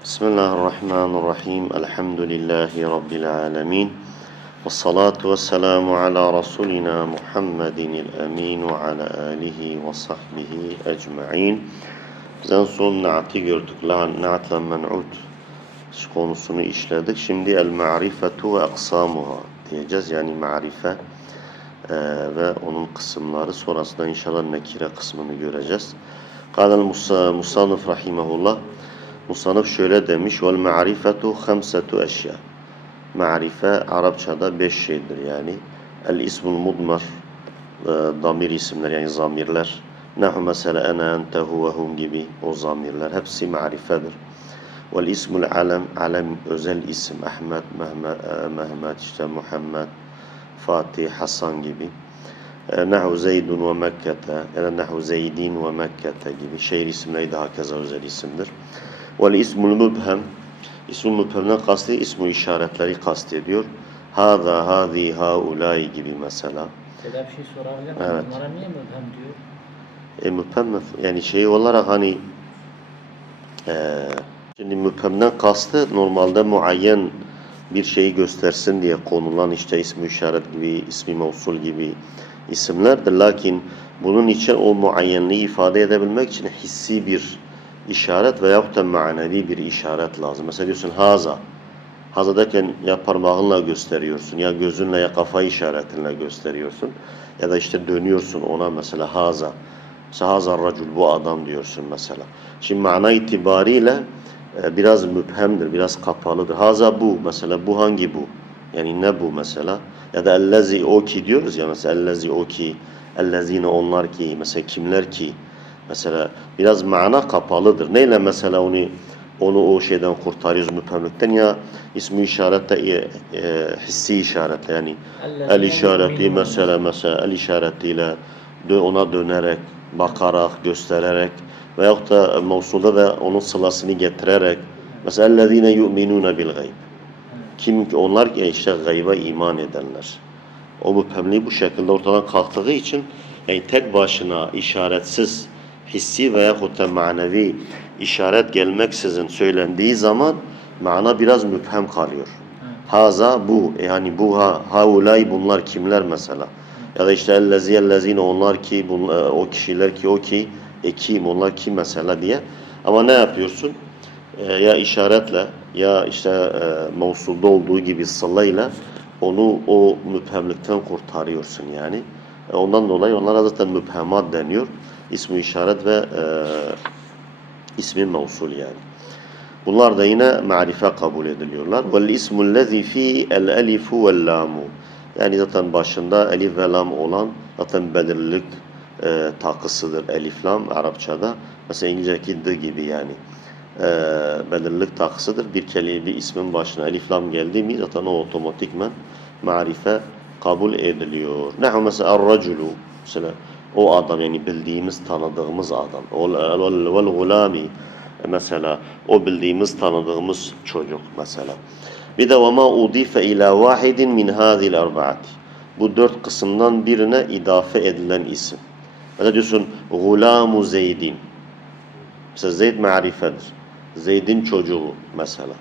بسم الله الرحمن الرحيم الحمد لله رب العالمين والصلاة والسلام على رسولنا محمد الأمين وعلى آله وصحبه أجمعين Biz en son naati gördük. La, naatla men'ud konusunu işledik. Şimdi el ma'rifetu ve aksamuha diyeceğiz. Yani marife e, ve onun kısımları. Sonrasında inşallah nekire kısmını göreceğiz. Kâlel Musannif rahimahullah Musannif şöyle demiş. Vel ma'rifetu hamsetu eşya. Marife Arapçada beş şeydir yani. El ismul mudmar e, damir isimler yani zamirler. Nahu mesela ene ente huve hum gibi o zamirler hepsi marifedir. Vel ismul alem alem özel isim Ahmet, Mehmet, e, işte Muhammed, Fatih, Hasan gibi. E, Nahu Zeydun ve Mekke'te ya da Nahu Zeydin ve Mekke'te gibi şehir isimleri de hakeza özel isimdir. Vel ismul mübhem İsmul mübhemden kastı ismu işaretleri kastediyor. Hâzâ, hâzî, haulâi gibi mesela. Seda bir şey sorabilir miyim? Evet. Bunlara niye mübhem diyor? E, müphem mef- yani şey olarak hani e, şimdi müphemden kastı normalde muayyen bir şeyi göstersin diye konulan işte ismi işaret gibi, ismi mevsul gibi isimlerdir. Lakin bunun için o muayyenliği ifade edebilmek için hissi bir işaret veyahut da manevi bir işaret lazım. Mesela diyorsun haza. Haza derken ya parmağınla gösteriyorsun ya gözünle ya kafa işaretinle gösteriyorsun. Ya da işte dönüyorsun ona mesela haza. Mesela hazar racul bu adam diyorsun mesela. Şimdi mana itibariyle e, biraz müphemdir, biraz kapalıdır. Haza bu mesela bu hangi bu? Yani ne bu mesela? Ya da ellezi o ki diyoruz ya mesela ellezi o ki, ellezine onlar ki, mesela kimler ki? Mesela biraz mana kapalıdır. Neyle mesela onu onu o şeyden kurtarıyoruz müphemlikten ya? İsmi işaretle e, e, hissi işaretle yani. El işareti mesela mesela el işaretiyle ona dönerek bakarak göstererek veyahut da mevsulda da onun sılasını getirerek mesela ellezine yu'minune bil gayb. Kim ki onlar ki işte gayba iman edenler. O müphemliği bu şekilde ortadan kalktığı için yani tek başına işaretsiz hissi veyahut da manevi işaret gelmeksizin söylendiği zaman mana biraz müphem kalıyor. Haza bu. Yani bu ha, haulay bunlar kimler mesela? Ya da işte ellezi ellezine onlar ki bun, e, o kişiler ki o ki e kim onlar kim mesela diye. Ama ne yapıyorsun? E, ya işaretle ya işte e, mevsulda olduğu gibi sılayla onu o müphemlikten kurtarıyorsun yani. E, ondan dolayı onlara zaten müphemat deniyor ismi işaret ve e, ismi mevsul yani Bunlar da yine marife kabul ediliyorlar. Vel ismul lezi fi el elifu vel lamu. Yani zaten başında elif ve lam olan zaten belirlilik e, takısıdır elif lam Arapçada. Mesela İngilizce'deki the gibi yani. E, belirlilik takısıdır. Bir kelime bir ismin başına elif lam geldi mi zaten o otomatikmen marife kabul ediliyor. Nehu mesela er-raculu mesela o adam yani bildiğimiz tanıdığımız adam. Vel vel gulami mesela o bildiğimiz tanıdığımız çocuk mesela. Bir de وَمَا اُضِيفَ اِلَى وَاحِدٍ مِنْ هَذِي الْاَرْبَعَةِ Bu dört kısımdan birine idafe edilen isim. Mesela diyorsun gulamu Zeydin. Mesela Zeyd marifedir. Zeyd'in çocuğu mesela.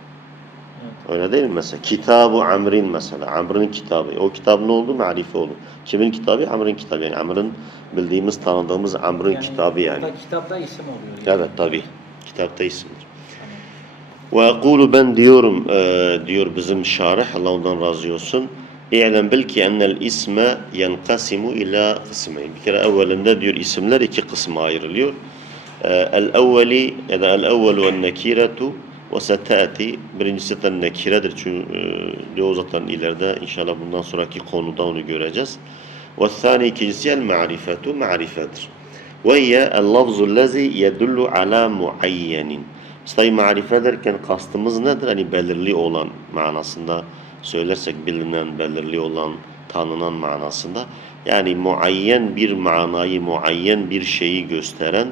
Öyle değil mi mesela? Kitabı Amr'in mesela. Amr'ın kitabı. O kitap ne oldu? Marife oldu. Kimin kitabı? Amr'ın kitabı. Yani Amr'ın bildiğimiz, tanıdığımız Amr'ın kitabı yani. kitapta isim oluyor. yani. Evet tabi. Kitapta isimdir. Ve ekulu ben diyorum e, diyor bizim şarih Allah ondan razı olsun. İ'lem bil ki ennel isme yenkasimu ila kısmeyn. Bir kere evvelinde diyor isimler iki kısma ayrılıyor. E, el evveli ya da el evvelu en nekiretu ve setati birincisi de nekiredir. Çünkü e, diyor zaten ileride inşallah bundan sonraki konuda onu göreceğiz. Ve ikincisi el ma'rifetu ma'rifedir. Ve hiye el lafzu lezi yedullu ala muayyenin. Mesela marife derken kastımız nedir? Hani belirli olan manasında söylersek bilinen, belirli olan, tanınan manasında. Yani muayyen bir manayı, muayyen bir şeyi gösteren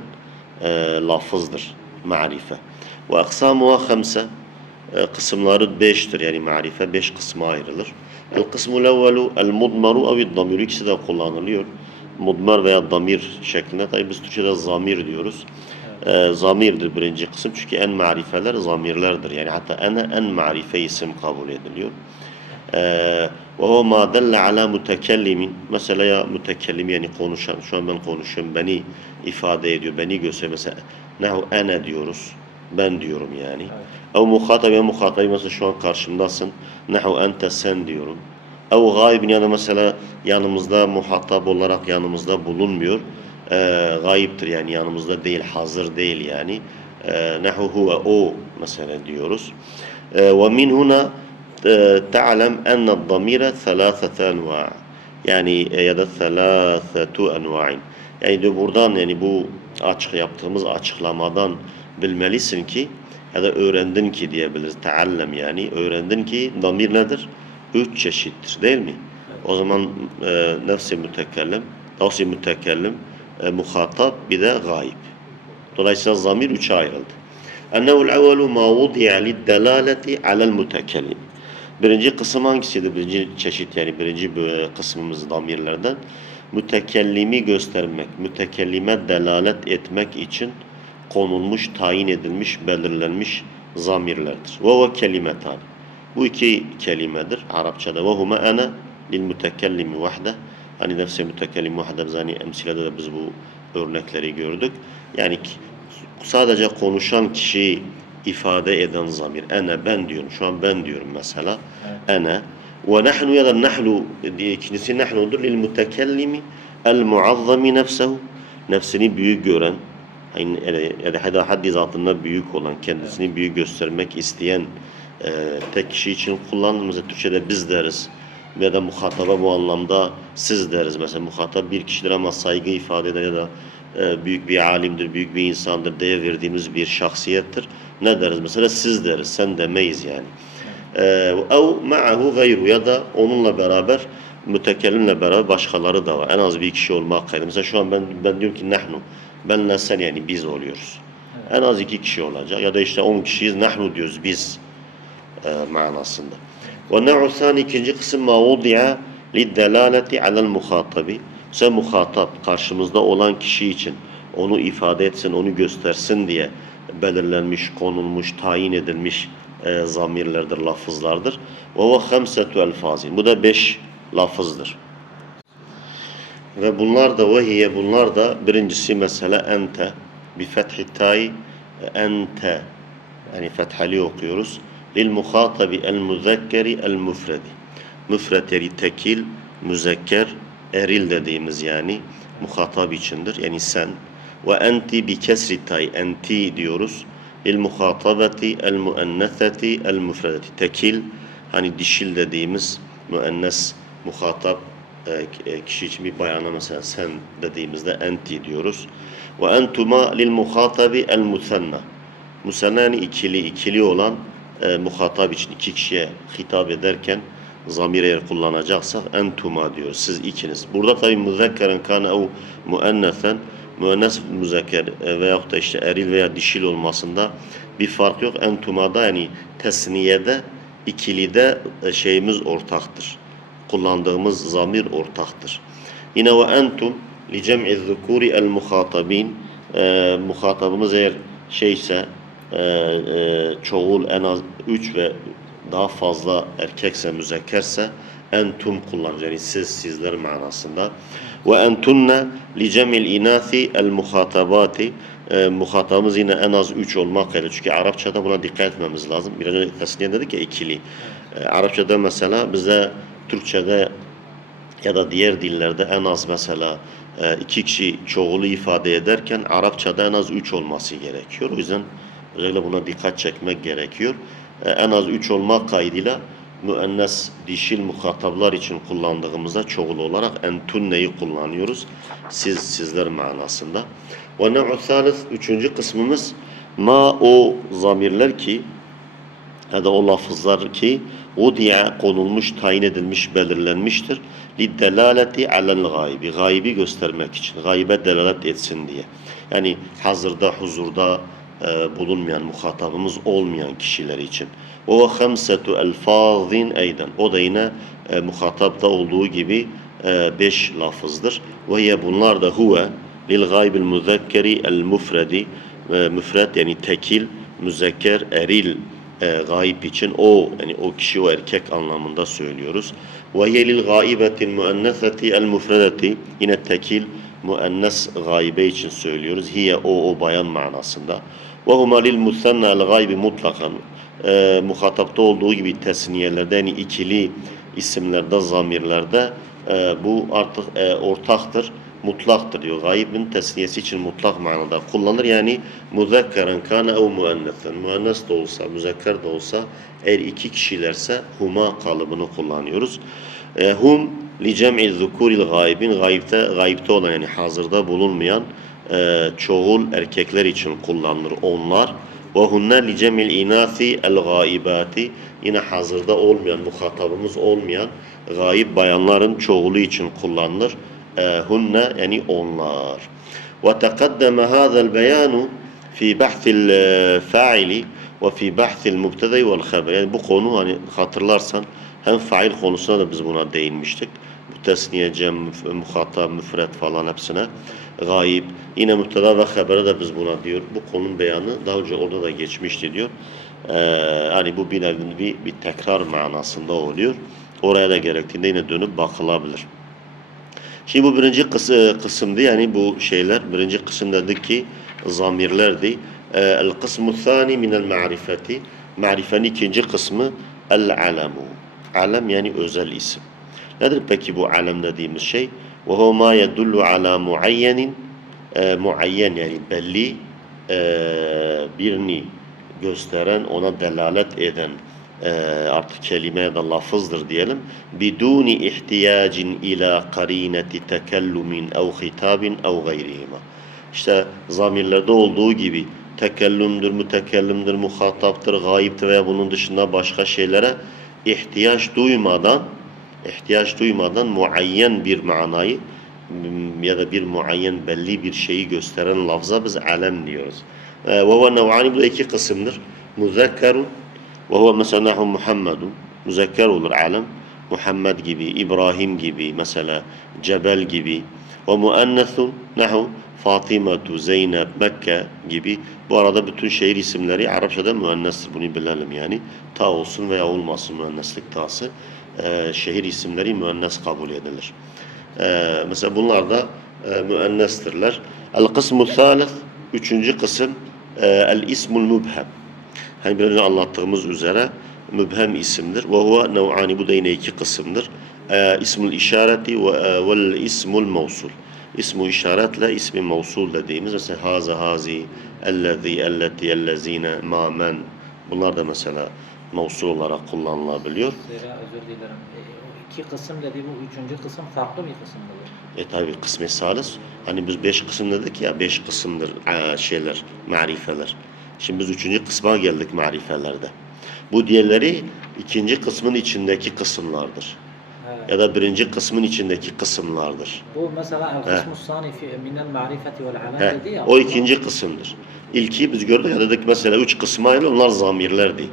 e, lafızdır marife. Ve aksamuha hamse e, kısımları beştir yani marife beş kısma ayrılır. El kısmul evvelu el mudmaru ev damir ikisi de kullanılıyor mudmar veya damir şeklinde. Tabi biz Türkçe'de zamir diyoruz. e, zamirdir birinci kısım. Çünkü en marifeler zamirlerdir. Yani hatta ene en marife isim kabul ediliyor. Ve o ma delle ala mütekellimin mesela ya mütekellim yani konuşan şu an ben konuşuyorum beni ifade ediyor beni gösteriyor. Mesela nehu ene diyoruz ben diyorum yani. Ev muhatap ya muhatap mesela şu an karşımdasın. Nehu ente sen diyorum. Ev gaybin ya da mesela yanımızda muhatap olarak yanımızda bulunmuyor. Ee, gayiptir yani yanımızda değil hazır değil yani. Ee, nehu huve o mesela diyoruz. Ee, ve min huna تعلم أن الضمير ثلاثة أنواع yani e, ya da ثلاثة أنواع yani de buradan yani bu açık yaptığımız açıklamadan bilmelisin ki ya da öğrendin ki diyebiliriz. Teallem yani öğrendin ki damir nedir? Üç çeşittir değil mi? O zaman e, nefsi mütekellim, nefsi mütekellim, e, muhatap bir de gayb. Dolayısıyla zamir üçe ayrıldı. Ennehu'l evvelu ma vudi'a lid-delaleti alel mütekellim. Birinci kısım hangisiydi? Birinci çeşit yani birinci bö- kısmımız damirlerden. Mütekellimi göstermek, mütekellime delalet etmek için konulmuş, tayin edilmiş, belirlenmiş zamirlerdir. Ve ve kelimetan. Bu iki kelimedir Arapçada. Ve huma ana lil mütekellimi vahde. Hani nefse mütekellim vahde biz hani emsilede de biz bu örnekleri gördük. Yani sadece konuşan kişiyi ifade eden zamir. Ene ben diyorum. Şu an ben diyorum mesela. Ene. Ve nahnu ya da nahnu diye ikincisi nahnudur lil mütekellimi el muazzami nefsehu. Nefsini büyük gören yani ya da hada haddi zatında büyük olan, kendisini büyük göstermek isteyen e, tek kişi için kullandığımız Türkçe'de biz deriz. Ya da muhataba bu anlamda siz deriz. Mesela muhatap bir kişidir ama saygı ifade eder ya da e, büyük bir alimdir, büyük bir insandır, değer verdiğimiz bir şahsiyettir. Ne deriz? Mesela siz deriz, sen demeyiz yani. Ev ma'ahu gayru ya da onunla beraber mütekellimle beraber başkaları da var. En az bir kişi olmak kaydı. Mesela şu an ben ben diyorum ki nahnu. Benle sen yani biz oluyoruz. En az iki kişi olacak. Ya da işte on kişiyiz. Nahnu diyoruz biz e, manasında. Ve ne'u ikinci kısım ma vudi'a liddelaleti alel muhatabi. Sen muhatap karşımızda olan kişi için onu ifade etsin, onu göstersin diye belirlenmiş, konulmuş, tayin edilmiş e, zamirlerdir, lafızlardır. Ve ve hamsetu elfazin. Bu da beş lafızdır. Ve bunlar da vehiye bunlar da birincisi mesela ente bi fethi tay ente yani fethali okuyoruz. Lil muhatabi el muzekkeri el müfredi. Müfred eri tekil, müzekker, eril dediğimiz yani muhatap içindir. Yani sen. Ve enti bi kesri tay enti diyoruz. Lil muhatabeti el müennetheti el müfredeti. Tekil hani dişil dediğimiz müennes muhatap e, e, kişi için bir bayana mesela sen dediğimizde enti diyoruz. Ve entuma lil muhatabi el musanna. Musanna yani ikili, ikili olan e, muhatap için iki kişiye hitap ederken zamir eğer kullanacaksak entuma diyor. Siz ikiniz. Burada tabi müzekkeren kana ev müennesen müennes müzekker e, veyahut da işte eril veya dişil olmasında bir fark yok. Entumada yani tesniyede ikilide e, şeyimiz ortaktır kullandığımız zamir ortaktır. Yine ve entum li cem'i zukuri el muhatabin e, muhatabımız eğer şeyse e, e, çoğul en az 3 ve daha fazla erkekse müzekkerse entum kullanacağız. Yani siz sizler manasında. İnathi el muhatabati e, muhatabımız yine en az 3 olmak gerekiyor. Çünkü Arapçada buna dikkat etmemiz lazım. Biraz önce tesniye dedik ya ikili. E, Arapçada mesela bize Türkçe'de ya da diğer dillerde en az mesela e, iki kişi çoğulu ifade ederken Arapçada en az üç olması gerekiyor. O yüzden özellikle buna dikkat çekmek gerekiyor. E, en az üç olmak kaydıyla müennes dişil muhataplar için kullandığımızda çoğul olarak entunneyi kullanıyoruz. Siz, sizler manasında. Ve ne'u thalith, üçüncü kısmımız ma o zamirler ki ya da o lafızlar ki udiye konulmuş, tayin edilmiş, belirlenmiştir. Liddelaleti alel gaybi. Gaybi göstermek için. Gaybe delalet etsin diye. Yani hazırda, huzurda e, bulunmayan, muhatabımız olmayan kişiler için. O hamsetu elfazin eyden. O da yine e, muhatapta olduğu gibi e, beş lafızdır. Ve bunlar da huve lil gaybil müzekkeri el mufredi e, müfret yani tekil, müzekker, eril e, gayip için o yani o kişi o erkek anlamında söylüyoruz. Ve yelil gaibetil müenneseti el müfredeti yine tekil müennes gaybe için söylüyoruz. Hiye o o bayan manasında. Ve huma lil musanna el gaybi mutlakan. E, muhatapta olduğu gibi tesniyelerde yani ikili isimlerde, zamirlerde e, bu artık e, ortaktır, mutlaktır diyor. Gaybin tesniyesi için mutlak manada kullanılır. Yani muzakkeren kana ev müennesen. Müennes de olsa, müzekker de olsa eğer iki kişilerse huma kalıbını kullanıyoruz. E, hum li cem'i zukuril gaybin gayipte, gayipte olan yani hazırda bulunmayan e, çoğul erkekler için kullanılır onlar. Ve hunne li cem'il inasi el gaibati yine hazırda olmayan, muhatabımız olmayan gayip bayanların çoğulu için kullanılır. E, hunne yani onlar. Ve teqaddeme hâzel beyanu fi bahthil e, fa'ili ve fi bahthil mubtedai vel haber. Yani bu konu hani hatırlarsan hem fail konusuna da biz buna değinmiştik. Bu tesniye, cem, muhatap, müfret falan hepsine gayip. Yine müpteda ve habere de biz buna diyor. Bu konunun beyanı daha önce orada da geçmişti diyor. Ee, hani bu bir nevi bir, bir tekrar manasında oluyor. Oraya da gerektiğinde yine dönüp bakılabilir. Şimdi bu birinci kıs- kısımdı yani bu şeyler. Birinci kısım dedik ki zamirlerdi. El kısmu thani minel ma'rifeti. Ma'rifenin ikinci kısmı el alemu. Alem yani özel isim. Nedir peki bu alem dediğimiz şey? Ma yedullu ala muayyenin e, muayyen yani belli birini gösteren, ona delalet eden artık kelime ya da lafızdır diyelim. Biduni ihtiyacin ila karineti tekellumin ev hitabin ev gayrihima. İşte zamirlerde olduğu gibi tekellümdür, mütekellimdir, muhataptır, gayiptir veya bunun dışında başka şeylere ihtiyaç duymadan ihtiyaç duymadan muayyen bir manayı ya da bir muayyen belli bir şeyi gösteren lafza biz alem diyoruz. Ee, Ve huve nev'ani bu iki kısımdır. Muzekkerun ve huve mesela nahu Muhammedun. Muzekker olur alem. Muhammed gibi, İbrahim gibi mesela Cebel gibi. Ve muennesun nahu Fatimatu, Zeynep, Mekke gibi. Bu arada bütün şehir isimleri Arapçada müennestir. Bunu bilelim yani. Ta olsun veya olmasın müenneslik tası. Ee, şehir isimleri müennes kabul edilir. Ee, mesela bunlar da e, müennestirler. El kısmu thalith, üçüncü kısım e, el ismul mübhem. Hani biraz önce anlattığımız üzere mübhem isimdir. Ve huve nev'ani bu da yine iki kısımdır. E, ismul işareti ve e, vel ismul mevsul. İsmu işaretle ismi mevsul dediğimiz mesela haza hazi, ellezi, elleti, ellezine, ma men. Bunlar da mesela mevsul olarak kullanılabiliyor. Zira özür dilerim. E, o iki kısım dediği bu üçüncü kısım farklı bir kısım bu. E tabi kısmi salis. Hani biz beş kısım dedik ya beş kısımdır e, şeyler, marifeler. Şimdi biz üçüncü kısma geldik marifelerde. Bu diğerleri ikinci kısmın içindeki kısımlardır. Evet. Ya da birinci kısmın içindeki kısımlardır. Bu mesela el He. kısmu sani fi minel ma'rifeti vel alem He, dedi ya. o ikinci kısımdır. İlki biz gördük ya dedik mesela üç kısma ayrıldı. Onlar zamirlerdi.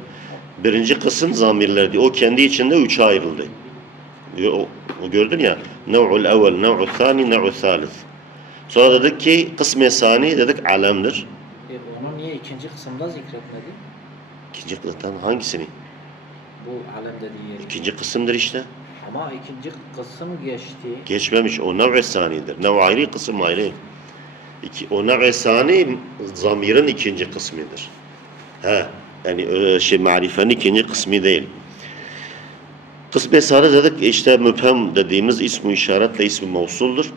Birinci kısım zamirlerdi. O kendi içinde üçe ayrıldı. O, o gördün ya. Nev'ul evvel, nev'ul thani, nev'ul thalith. Sonra dedik ki kısmı sani dedik alemdir. E, onu niye ikinci kısımda zikretmedi? İkinci kısım hangisini? Bu alem dediği yeri. İkinci kısımdır işte. Ama ikinci kısım geçti. Geçmemiş. O nev'e sanidir. Nev ayrı, kısım ayrı. İki, o nev'e sani zamirin ikinci kısmıdır. He. Yani e, şey marifenin ikinci kısmı değil. Kısmı sarı dedik işte müphem dediğimiz ismu işaretle ismi mevsuldur.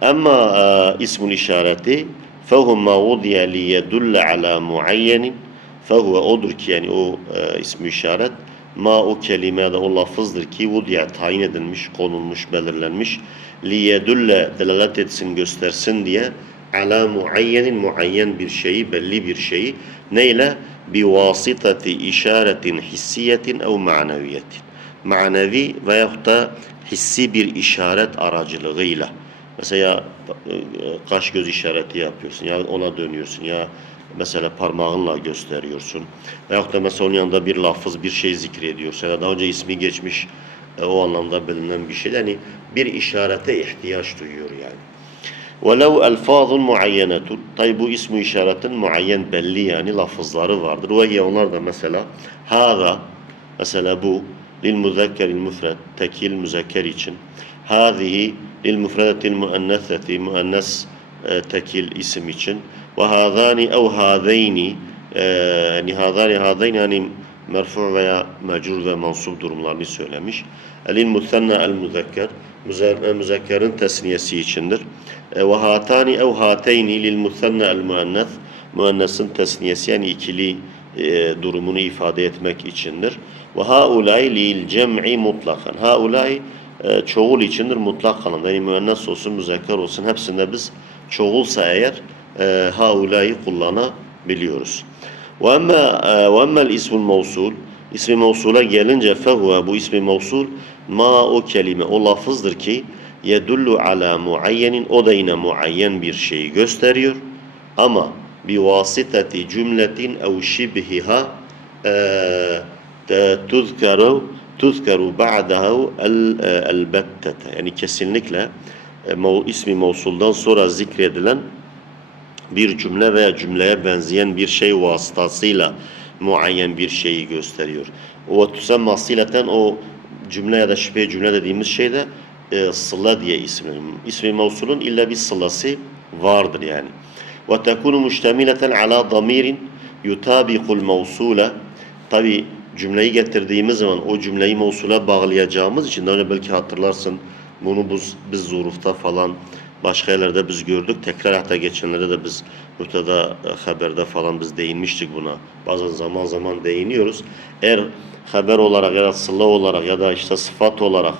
Ama e, ismul işareti فَهُ مَا وُضِيَ لِيَدُلَّ عَلَى مُعَيَّنٍ فَهُوَ odur ki yani o e, ismi işaret ma o kelime ya da o lafızdır ki vudiya tayin edilmiş, konulmuş, belirlenmiş liyedulle delalet etsin, göstersin diye ala muayyenin muayyen bir şeyi, belli bir şeyi neyle? Bi vasitati işaretin hissiyetin ev maneviyetin. Manevi veyahut da hissi bir işaret aracılığıyla. Mesela e, kaş göz işareti yapıyorsun ya ona dönüyorsun ya mesela parmağınla gösteriyorsun. Veyahut da mesela onun yanında bir lafız bir şey zikrediyorsun. Ya daha önce ismi geçmiş e, o anlamda bilinen bir şey. Yani bir işarete ihtiyaç duyuyor yani. وَلَوْ اَلْفَاظٌ مُعَيَّنَةٌ Tabi bu ismi işaretin muayyen belli yani lafızları vardır. Ve hiye onlar da mesela hâzâ mesela bu lil muzekkeril müfred tekil müzekker için hâzihi lil müfredetil müennetheti müennes e, tekil isim için ve hâzâni ev hâzeyni e, yani hâzâni hâzeyni yani merfu veya mecrur ve mansub durumlarını söylemiş. Elil musenna el müzekker müze- müzekkerin tesniyesi içindir. E, ve hatani ev hateyni lil musenna el müennes müennesin tesniyesi yani ikili e, durumunu ifade etmek içindir. Ve haulay lil cem'i mutlakan. Haulay e, çoğul içindir mutlak kalan. Yani müennes olsun, müzekker olsun hepsinde biz çoğulsa eğer e, haulayı kullanabiliyoruz. Ve ve emmel ismul mevsul ismi mevsula gelince fehuve bu ismi mevsul ma o kelime o lafızdır ki yedullu ala muayyenin o da yine muayyen bir şeyi gösteriyor ama bi vasitati cümletin ev şibhiha te- tuzkaru tuzkaru ba'dahu e, elbettete yani kesinlikle e, ismi mevsuldan sonra zikredilen bir cümle veya cümleye benzeyen bir şey vasıtasıyla muayyen bir şeyi gösteriyor. O tüsemma sileten o cümle ya da şüphe cümle dediğimiz şey de e, sıla diye ismi. İsmi mevsulun illa bir sılası vardır yani. Ve tekunu müştemileten ala damirin yutabikul mevsule Tabi cümleyi getirdiğimiz zaman o cümleyi mevsula bağlayacağımız için önce belki hatırlarsın bunu biz, biz zurufta falan başka yerlerde biz gördük. Tekrar hatta geçenlerde de biz mütada e, haberde falan biz değinmiştik buna. Bazen zaman zaman değiniyoruz. Eğer haber olarak ya da sıla olarak ya da işte sıfat olarak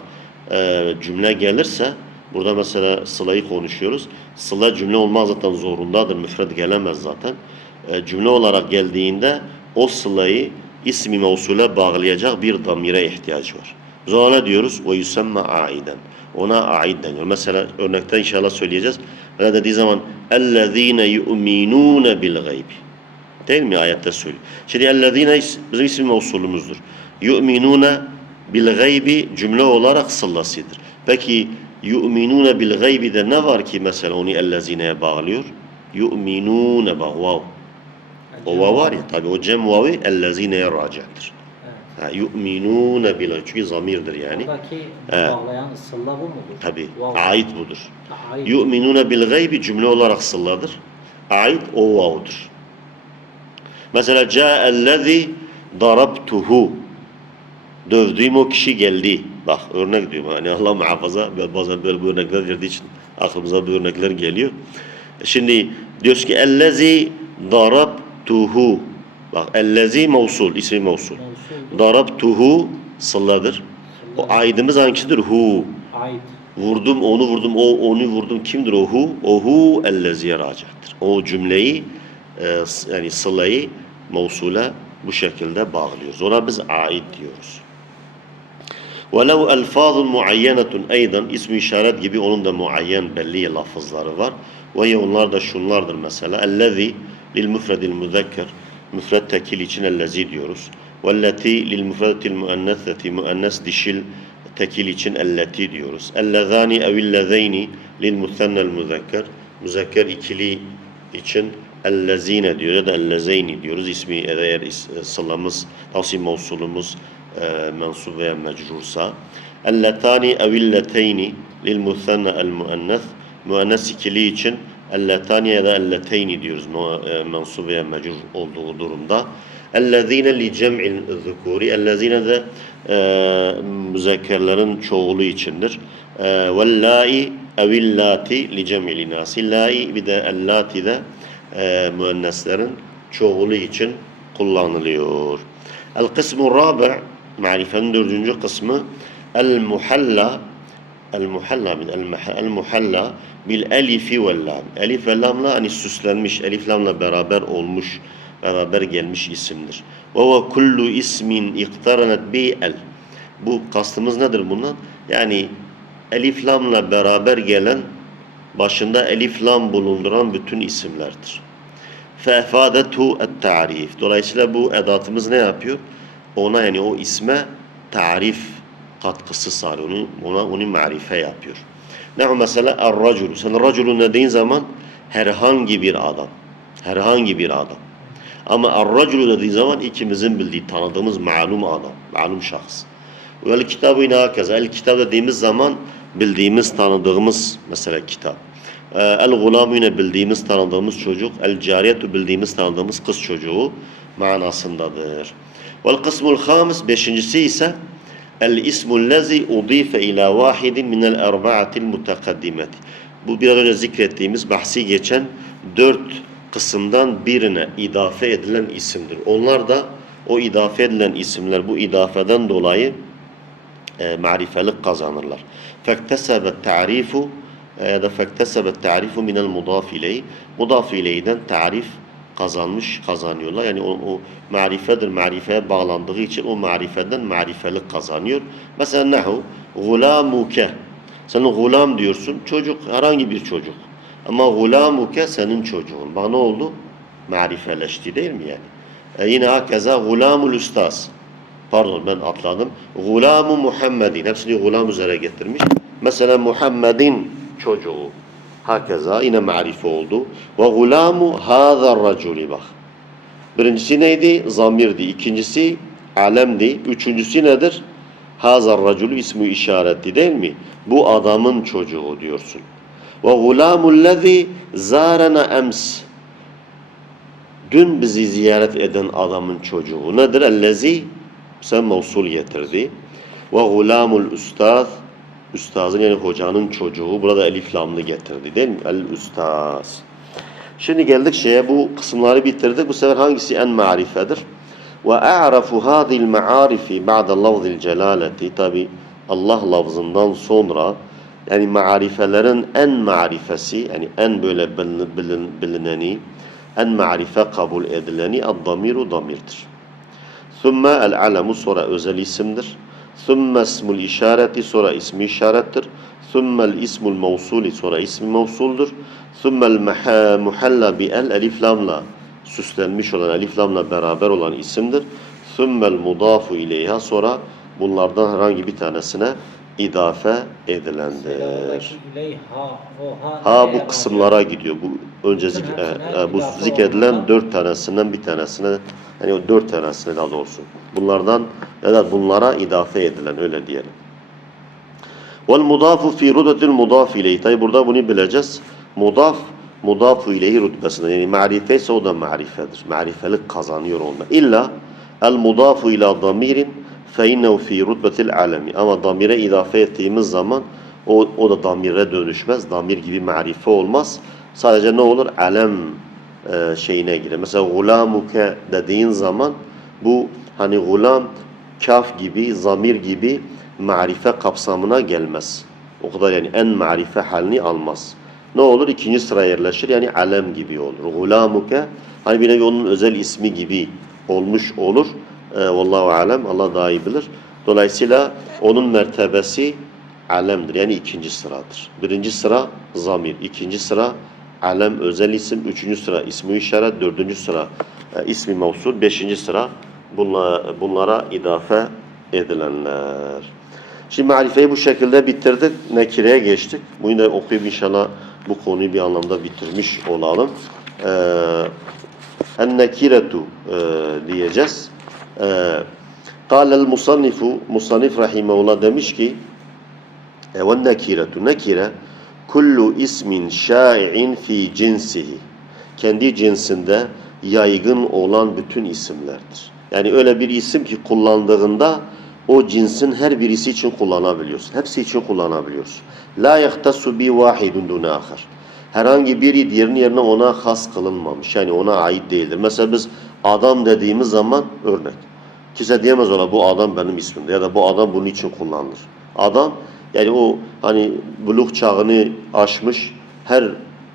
e, cümle gelirse burada mesela sılayı konuşuyoruz. Sıla cümle olmaz zaten zorundadır. Müfred gelemez zaten. E, cümle olarak geldiğinde o sılayı ismi mevsule bağlayacak bir damire ihtiyaç var. Zana diyoruz ve yusemma aiden. Ona aid deniyor. Mesela örnekten inşallah söyleyeceğiz. Veya dediği zaman ellezine yu'minune bil gayb. Değil mi ayette söylüyor. Şimdi ellezine bizim isim usulümüzdür. Yu'minune bil gaybi cümle olarak sıllasıdır. Peki yu'minune bil gaybi de ne var ki mesela onu ellezineye bağlıyor? Yu'minune bağ vav. O var ya tabi o cem vavi ellezineye racaktır. Ha, yu'minune bil çünkü zamirdir yani. Buradaki bağlayan sılla bu mudur? Tabi ait budur. Ait. Yu'minune bil gaybi cümle olarak sılladır. Ait o vav'dur. Mesela ca'ellezi darabtuhu dövdüğüm o kişi geldi. Bak örnek diyorum hani Allah muhafaza bazen böyle bu örnekler verdiği için aklımıza bu örnekler geliyor. Şimdi diyoruz ki ellezi darabtuhu bak ellezi mevsul ismi mevsul. Mevsul. Darabtuhu sılladır. O Sılla. aidimiz hangisidir? Hu. Ait. Vurdum, onu vurdum, o onu vurdum. Kimdir o hu? O hu elleziye racaktır. O cümleyi e, s- yani sılayı mevsule bu şekilde bağlıyoruz. Ona biz ait diyoruz. وَلَوْ أَلْفَاظٌ مُعَيَّنَةٌ Eydan ismi işaret gibi onun da muayyen belli lafızları var. Ve onlar da şunlardır mesela. اَلَّذ۪ي لِلْمُفْرَدِ الْمُذَكَّرِ müfred tekil için ellezi diyoruz. Velleti lil müfredetil müennetheti müennes dişil tekil için elleti diyoruz. Ellezani evillezeyni lil müthennel müzekker müzekker ikili için ellezine diyor ya da ellezeyni diyoruz. İsmi eğer e, sılamız, tavsiye mevsulumuz e, mensub veya mecrursa. Elletani evilleteyni lil müthenne el müennes ikili için elletani ya da elleteyni diyoruz mensup veya mecrur olduğu durumda. Ellezine li cem'il zukuri. Ellezine de e, müzekkerlerin çoğulu içindir. E, Vellai evillati li cem'il inasi. Lai bir de ellati de e, müenneslerin çoğulu için kullanılıyor. El kısmu rabi' marifenin dördüncü kısmı el muhalla El-muhalla bin el-muhalla bil elifi vel lam. Elif ve lamla hani süslenmiş, elif lamla beraber olmuş, beraber gelmiş isimdir. Ve ve kullu ismin iktarenet bi el. Bu kastımız nedir bundan? Yani elif lamla beraber gelen, başında elif lam bulunduran bütün isimlerdir. Fefadetu et tarif. Dolayısıyla bu edatımız ne yapıyor? Ona yani o isme tarif katkısı sağlıyor. Onu, ona onu marife yapıyor. Ne o mesela er-raculu. Sen raculu dediğin zaman herhangi bir adam. Herhangi bir adam. Ama er-raculu dediğin zaman ikimizin bildiği, tanıdığımız malum adam, malum şahıs. Vel kitabı yine hakeza. El kitap dediğimiz zaman bildiğimiz, tanıdığımız mesela kitap. Ee, El gulam yine bildiğimiz, tanıdığımız çocuk. El cariyetu bildiğimiz, tanıdığımız kız çocuğu manasındadır. Vel kısmul hamis, beşincisi ise El ismul lezi udife ila vahidin minel erba'atil mutakaddimeti. Bu biraz önce zikrettiğimiz bahsi geçen dört kısımdan birine idafe edilen isimdir. Onlar da o idafe edilen isimler bu idafeden dolayı e, marifelik kazanırlar. Fektesebet ta'rifu e, ya da fektesebet ta'rifu minel mudaf ileyh. Mudaf ileyhden tarif kazanmış kazanıyorlar. Yani o, o marifedir. Marifeye bağlandığı için o marifeden marifelik kazanıyor. Mesela nehu gulamuke. Sen gulam diyorsun. Çocuk herhangi bir çocuk. Ama gulamuke senin çocuğun. Bana ne oldu? Marifeleşti değil mi yani? E yine hakeza gulamul ustaz. Pardon ben atladım. Gulamu Muhammedin. Hepsini gulam üzere getirmiş. Mesela Muhammedin çocuğu. Hakeza yine marife oldu. Ve gulamu hâzâ raculi bak. Birincisi neydi? Zamirdi. İkincisi alemdi. Üçüncüsü nedir? Hazar raculu ismi işaretti değil mi? Bu adamın çocuğu diyorsun. Ve gulamul lezi zarana ems. Dün bizi ziyaret eden adamın çocuğu nedir? Ellezi sen mevsul getirdi. Ve gulamul ustaz Üstazın yani hocanın çocuğu. Burada elif lamlı getirdi değil mi? El ustaz. Şimdi geldik şeye bu kısımları bitirdik. Bu sefer hangisi en marifedir? Ve a'rafu hadil ma'arifi ba'da lafzil celaleti. Tabi Allah lafzından sonra yani marifelerin en marifesi yani en böyle bilin, bilin, bilineni en marife kabul edileni ad-damiru damirdir. Thumme el alemu sonra özel isimdir. Thumme ismul işareti sonra ismi işarettir. Thumme el ismul mevsuli sonra ismi mevsuldur. Thumme el meha- muhalla bi el elif lamla süslenmiş olan elif lamla beraber olan isimdir. Thumme el mudafu ileyha sonra bunlardan herhangi bir tanesine idafe edilendir. Ha, bu kısımlara gidiyor. Bu önce zik, e, e, bu zikredilen dört tanesinden bir tanesine yani o dört tanesine daha doğrusu. Bunlardan ya da bunlara idafe edilen öyle diyelim. Vel mudafu fi rudetil mudaf ileyhi. Tabi burada bunu bileceğiz. Mudaf mudafu ileyhi rütbesinde. Yani marife ise o da marifedir. Marifelik kazanıyor onunla. İlla el mudafu ila damirin innehu fi rütbetil alemi. Ama damire idafe ettiğimiz zaman o, o da damire dönüşmez. Damir gibi marife olmaz. Sadece ne olur? Alem e, şeyine girer. Mesela gulamuke dediğin zaman bu hani gulam kaf gibi, zamir gibi marife kapsamına gelmez. O kadar yani en marife halini almaz. Ne olur? İkinci sıra yerleşir. Yani alem gibi olur. Gulamuke hani bir nevi onun özel ismi gibi olmuş olur. E, Vallahu alem. Allah daha iyi bilir. Dolayısıyla onun mertebesi alemdir. Yani ikinci sıradır. Birinci sıra zamir. ikinci sıra alem özel isim. Üçüncü sıra ismi işaret. Dördüncü sıra e, ismi mevsul. Beşinci sıra bunlara, bunlara idafe edilenler. Şimdi marifeyi bu şekilde bitirdik. Nekireye geçtik. Bunu da okuyup inşallah bu konuyu bir anlamda bitirmiş olalım. Ee, en nekiretu e, diyeceğiz. Ee, Kâlel musannifu, musannif rahimahullah demiş ki e, ve nekiretu, nekire kullu ismin şai'in fi cinsihi kendi cinsinde yaygın olan bütün isimlerdir. Yani öyle bir isim ki kullandığında o cinsin her birisi için kullanabiliyorsun. Hepsi için kullanabiliyorsun. La yahtassu bi vahidun dun ahar. Herhangi biri diğerinin yerine ona has kılınmamış. Yani ona ait değildir. Mesela biz adam dediğimiz zaman örnek. Kimse diyemez ona bu adam benim ismimde ya da bu adam bunun için kullanılır. Adam yani o hani buluk çağını aşmış her e,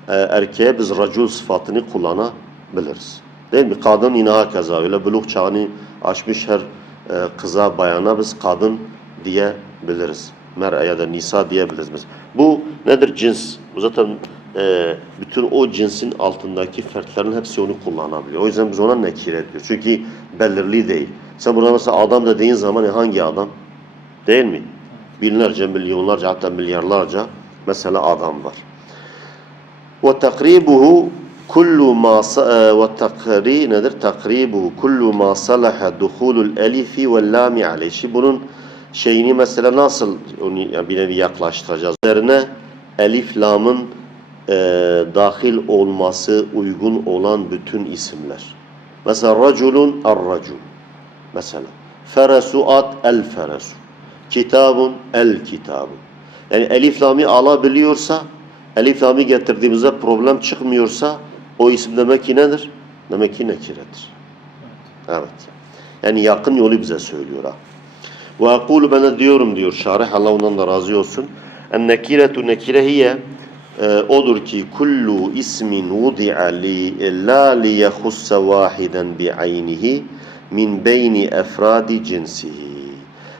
erkeğe biz racul sıfatını kullanabiliriz. Değil mi? Kadın yine hakeza öyle buluk çağını aşmış her e, kıza bayana biz kadın diyebiliriz. Mer'e ya da nisa diyebiliriz biz. Bu nedir? Cins. Bu zaten e, bütün o cinsin altındaki fertlerin hepsi onu kullanabiliyor. O yüzden biz ona nekire diyoruz. Çünkü belirli değil. Sen burada mesela adam dediğin zaman e, hangi adam? Değil mi? Binlerce, milyonlarca hatta milyarlarca Mesela adam var. Ve takribuhu kullu ma e, ve takri nedir? Takribuhu kullu ma salaha duhulul elifi ve lami aleyh. Bunun şeyini mesela nasıl onu yani bir nevi yaklaştıracağız? Üzerine elif lamın e, dahil olması uygun olan bütün isimler. Mesela raculun ar-racul. Mesela feresu at el feresu. Kitabun el kitabu. Yani elif lami alabiliyorsa, elif lami getirdiğimizde problem çıkmıyorsa o isim demek ki nedir? Demek ki nekiredir. Evet. Yani yakın yolu bize söylüyor ha. Ve akulu ben diyorum diyor şarih Allah ondan da razı olsun. En nekiretu nekire hiye e, odur ki kullu ismin vudi'a li la li yehussa vahiden bi aynihi min beyni efradi cinsihi.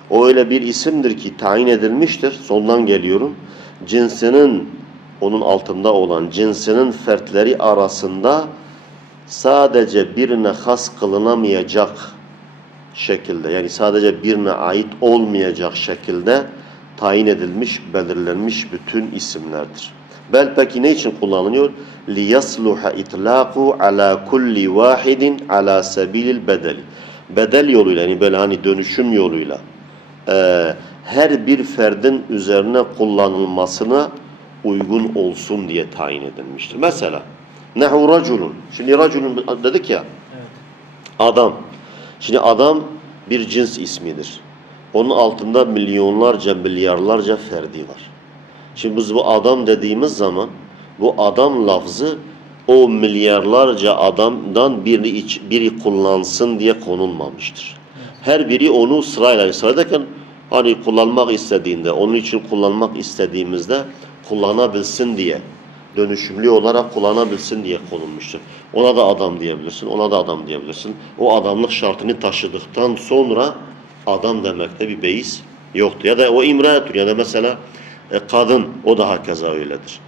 O öyle bir isimdir ki tayin edilmiştir. Sondan geliyorum. Cinsinin onun altında olan cinsinin fertleri arasında sadece birine has kılınamayacak şekilde yani sadece birine ait olmayacak şekilde tayin edilmiş, belirlenmiş bütün isimlerdir. Bel peki ne için kullanılıyor? لِيَصْلُحَ اِطْلَاقُ عَلَى كُلِّ وَاحِدٍ عَلَى سَبِيلِ الْبَدَلِ Bedel yoluyla yani böyle hani dönüşüm yoluyla eee, her bir ferdin üzerine kullanılmasına uygun olsun diye tayin edilmiştir. Mesela nehu raculun. Şimdi raculun dedik ya Evet. Adam. Şimdi adam bir cins ismidir. Onun altında milyonlarca, milyarlarca ferdi var. Şimdi biz bu adam dediğimiz zaman bu adam lafzı o milyarlarca adamdan birini iç, biri kullansın diye konulmamıştır. Her biri onu sırayla sıradayken hani kullanmak istediğinde, onun için kullanmak istediğimizde kullanabilsin diye dönüşümlü olarak kullanabilsin diye konulmuştur. Ona da adam diyebilirsin, ona da adam diyebilirsin. O adamlık şartını taşıdıktan sonra adam demekte bir beis yoktur. Ya da o imraetür ya da mesela kadın o da hakeza öyledir.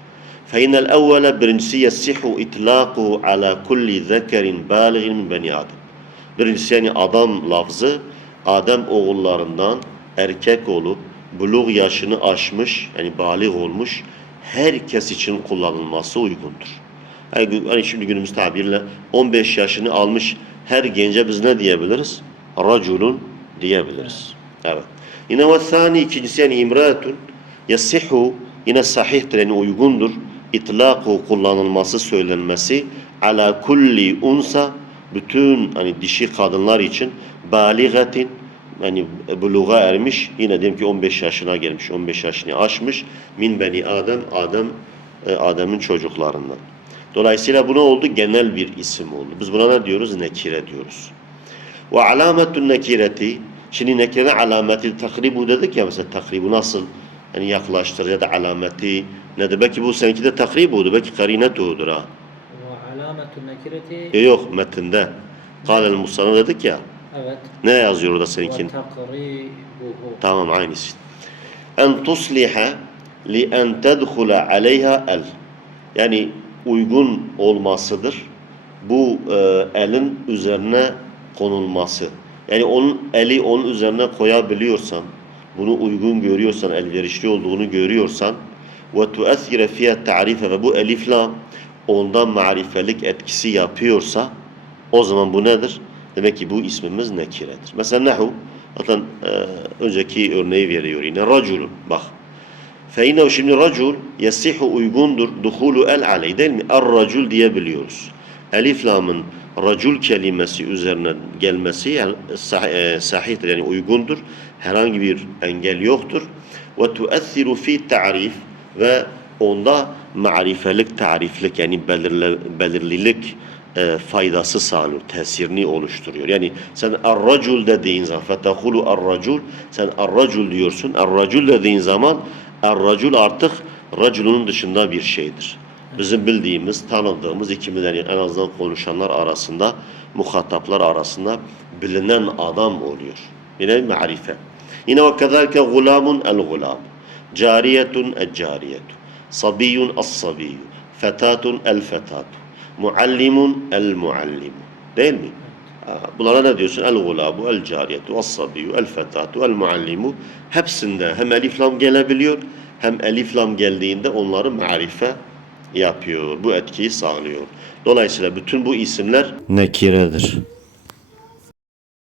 فَاِنَّ الْاَوَّلَ birincisi يَسِّحُ اِطْلَاقُهُ عَلَى كُلِّ ذَكَرٍ بَالِغٍ مِنْ بَنِي آدَمٍ Birincisi yani adam lafzı Adem oğullarından erkek olup buluk yaşını aşmış yani balik olmuş herkes için kullanılması uygundur. Yani, hani şimdi günümüz tabirle 15 yaşını almış her gence biz ne diyebiliriz? Raculun diyebiliriz. Evet. Yine ve thani ikincisi yani imraetun yasihu yine sahihtir yani uygundur. İtlaqu kullanılması söylenmesi ala kulli unsa bütün hani dişi kadınlar için baligatin yani buluğa ermiş yine diyelim ki 15 yaşına gelmiş 15 yaşını aşmış min beni Adem Adem e, Adem'in çocuklarından. Dolayısıyla bu ne oldu? Genel bir isim oldu. Biz buna ne diyoruz? Nekire diyoruz. Ve alametun nekireti Şimdi nekirenin alameti takribu dedik ya mesela takribu nasıl yani yaklaştır ya da alameti nedir? Belki bu seninki de takribudur. Belki karinetudur ha. E yok metinde. Kâlel musana dedik ya. evet. Ne yazıyor orada seninkin? Tamam aynısı. En tusliha li en tedhula aleyha el. Yani uygun olmasıdır. Bu e, elin üzerine konulması. Yani onun eli onun üzerine koyabiliyorsan, bunu uygun görüyorsan, elverişli olduğunu görüyorsan ve tuathire fiye tarife ve bu elif lam ondan marifelik etkisi yapıyorsa o zaman bu nedir? Demek ki bu ismimiz nekiredir. Mesela nehu zaten e, önceki örneği veriyor yine. Raculun bak. Feynehu şimdi racul yasihu uygundur. Duhulu el aley değil mi? Er-racul diyebiliyoruz. Elif lamın racul kelimesi üzerine gelmesi e, sahihtir yani uygundur. Herhangi bir engel yoktur. Ve tuethiru fi ta'rif ve onda marifelik, tariflik yani belirle, belirlilik e, faydası sağlıyor, tesirini oluşturuyor. Yani sen ar-racul dediğin zaman fetahulu ar-racul sen ar-racul diyorsun. Ar-racul dediğin zaman ar-racul artık raculun dışında bir şeydir. Bizim bildiğimiz, tanıdığımız ikimizden en azından konuşanlar arasında, muhataplar arasında bilinen adam oluyor. Yine marife. Yine ve kezalike gulamun el-gulam. Cariyetun el-cariyetu. Sabiyun as-sabiyyu. Fetatun el-fetatu. Muallimun el-muallimu. Değil mi? Bunlara ne diyorsun? El-gulabu, el-cariyetu, as-sabiyyu, el-fetatu, el-muallimu. Hepsinde hem elif lam gelebiliyor hem elif lam geldiğinde onları marife yapıyor. Bu etkiyi sağlıyor. Dolayısıyla bütün bu isimler nekiredir.